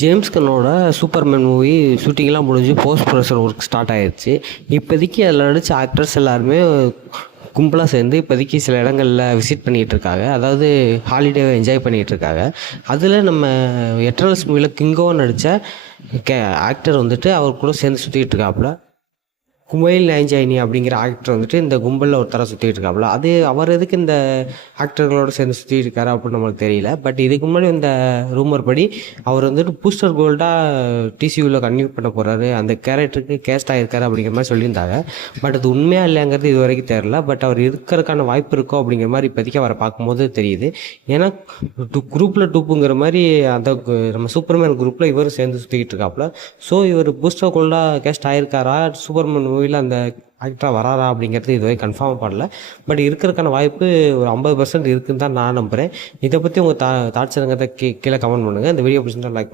James கன்னோட Superman movie ஷூட்டிங்லாம் முடிஞ்சு post production work start ஆயிடுச்சு. இப்போதைக்கு அதில் நடித்த ஆக்டர்ஸ் எல்லாருமே கும்பலாக சேர்ந்து இப்போதைக்கு சில இடங்களில் விசிட் பண்ணிகிட்டு இருக்காங்க. அதாவது ஹாலிடேவை என்ஜாய் பண்ணிகிட்டு இருக்காங்க. அதில் நம்ம எட்டர்னல்ஸ் மூவியில் கிங்கோவை நடித்த ஆக்டர் வந்துட்டு அவர் கூட சேர்ந்து சுற்றிக்கிட்டு இருக்காப்புல. குமைல் நைஞ்சாயினி அப்படிங்கிற ஆக்டர் வந்துட்டு இந்த கும்பலில் ஒருத்தர சுற்றிட்டு இருக்காப்புல. அது அவர் எதுக்கு இந்த ஆக்டர்களோடு சேர்ந்து சுற்றிட்டு இருக்காரு அப்படின்னு நம்மளுக்கு தெரியல. பட் இதுக்கு முன்னாடி இந்த ரூமர் படி அவர் வந்துட்டு பூஸ்டர் கோல்டாக டிசியூவில் கன்டினியூ பண்ண போகிறாரு, அந்த கேரக்டருக்கு கேஸ்ட் ஆகிருக்காரு அப்படிங்கிற மாதிரி சொல்லியிருந்தாங்க. பட் அது உண்மையாக இல்லைங்கிறது இது வரைக்கும் தெரியல. பட் அவர் இருக்கிறதுக்கான வாய்ப்பு இருக்கோ அப்படிங்கிற மாதிரி இப்போதைக்கு அவரை பார்க்கும்போது தெரியுது. ஏன்னா குரூப்பில் டூப்புங்கிற மாதிரி அந்த நம்ம சூப்பர்மேன் குரூப்பில் இவரும் சேர்ந்து சுற்றிக்கிட்டு இருக்காப்புல. ஸோ இவர் பூஸ்டர் கோல்டாக கேஸ்ட் ஆகிருக்காரா, சூப்பர்மேன் மூவியில் அந்த ஆக்டராக வராரா அப்படிங்கிறது இதுவரை கன்ஃபார்ம் பண்ணல. பட் இருக்கிறதுக்கான வாய்ப்பு ஒரு 50% இருக்குன்னு தான் நான் நம்புகிறேன். இதை பற்றி உங்கள் தாட்ஸ் கீழே கமெண்ட் பண்ணுங்கள். இந்த வீடியோ பிடிச்சிருந்தா லைக்